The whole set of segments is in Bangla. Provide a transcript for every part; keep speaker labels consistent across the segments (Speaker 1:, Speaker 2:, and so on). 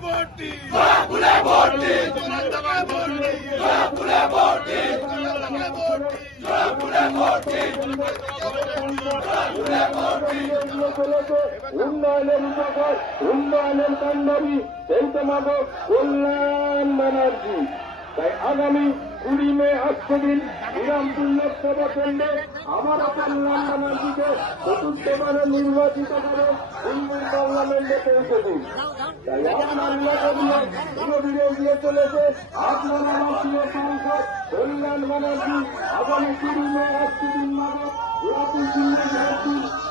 Speaker 1: ভোট দিন ফুলে
Speaker 2: উন্নয়নের উপকার উন্নয়নের কান্ডারি সেই তোমাকে কল্যাণ ব্যানার্জি তাই আগামী কুড়ি মে আজকে দিন বিরামপুর লোকসভা কেন্দ্রে আবার ব্যানার্জিকে চতুর্থবারে নির্বাচিত করে দিল্লির পার্লামেন্টে পৌঁছে দিন। তাই আপনার এগিয়ে চলেছে আপনার প্রিয় সাংসদ কল্যাণ ব্যানার্জি। আগামী কুড়ি মে আজকে দিন নাগাদ গোলাপুর জিল্লার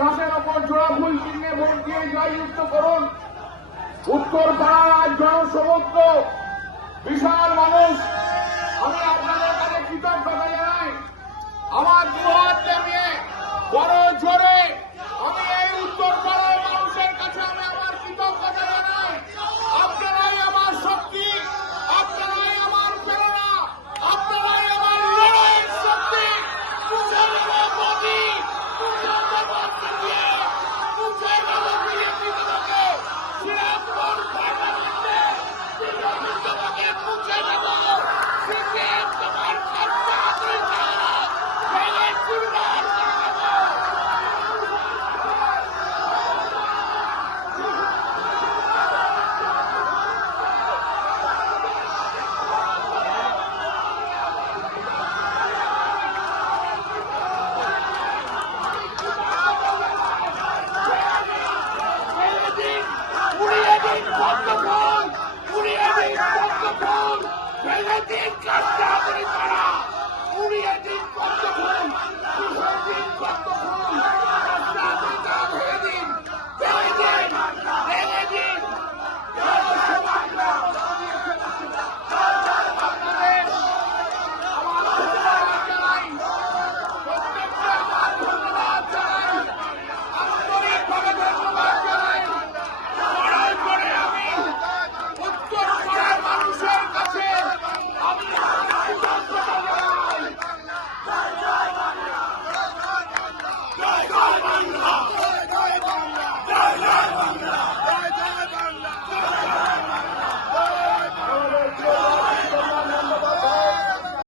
Speaker 3: ঘাসের ওপর জোড়া ফুল চিহ্নে ভোট দিয়ে জয়যুক্ত করুন। উত্তর পাড়ার জনসমুদ্র বিশাল মানুষ, আমি আপনাদের কাছে কৃতজ্ঞতা এই কাজটা করে। তারা কুড়িয়ে দিন পর্যন্ত।